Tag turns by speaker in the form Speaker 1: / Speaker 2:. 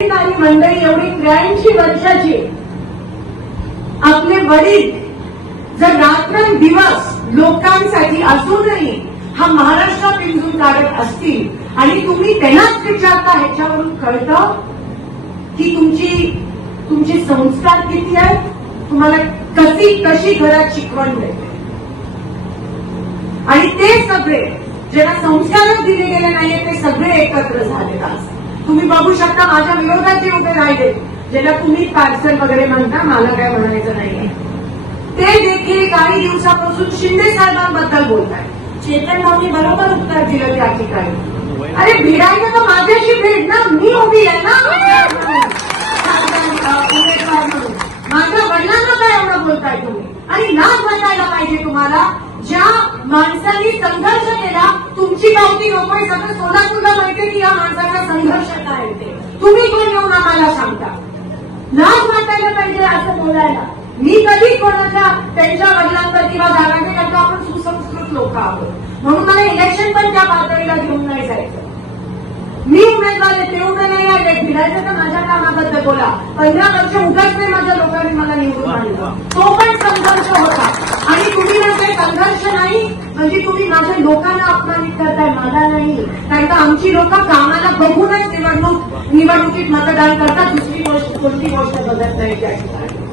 Speaker 1: काही मंडळी एवढी त्र्याऐंशी वर्षाची आपले वडील जर रात्र दिवस लोकांसाठी असूनही हा महाराष्ट्र पिंजून काढत असतील आणि तुम्ही त्यांनाच विचारता ह्याच्यावरून कळतं की तुमची तुमचे संस्कार किती आहेत? तुम्हाला कशी कशी घरात शिकवण मिळते? आणि ते सगळे ज्यांना संस्कारच दिले गेले नाहीये ते सगळे एकत्र झालेत आज. तुम्ही बघू शकता माझ्या विरोधात जे उभे राहिले. ज्याला तुम्ही पार्सल वगैरे म्हणता मला काय म्हणायचं नाहीये. ते देखील काही दिवसापासून शिंदे साहेबांबद्दल बोलताय चेतन भाऊनी बरोबर उत्तर दिलं त्या ठिकाणी. अरे भिडायचं तर माझ्याशी भेट ना मी उभी आहे ना? माझ्या वडिलांना काय एवढं बोलताय तुम्ही? आणि लाभ म्हणायला पाहिजे तुम्हाला ज्या माणसांनी संघर्ष केला तुमची पावती नकोय सगळं सोलापूरला माहितीये की या माणसाचा संघर्ष काय आहे ते. तुम्ही कोण येऊन आम्हाला सांगता? लाज वाटायला पाहिजे असं बोलायला. मी कधी कोणाच्या त्यांच्या वडिलांवर किंवा का आपण सुसंस्कृत लोक आहोत. म्हणून मला इलेक्शन पण त्या पातळीला घेऊन नाही जायचं. मी उमेदवार आहे ते उभे नाही आले फिरायचं तर माझ्या कामाबद्दल बोला. पंधरा वर्ष उगाच नाही माझ्या लोकांनी मला निवडून आणलं. तो पण संघर्ष होता आणि तुम्ही म्हणजे संघर्ष नाही म्हणजे तुम्ही माझ्या लोकांना अपमानित करताय नाही कारण का आमची लोक कामाला बघूनच निवडणूक निवडणुकीत मतदान करतात दुसरी गोष्ट कोणती गोष्ट बघत नाही त्या ठिकाणी?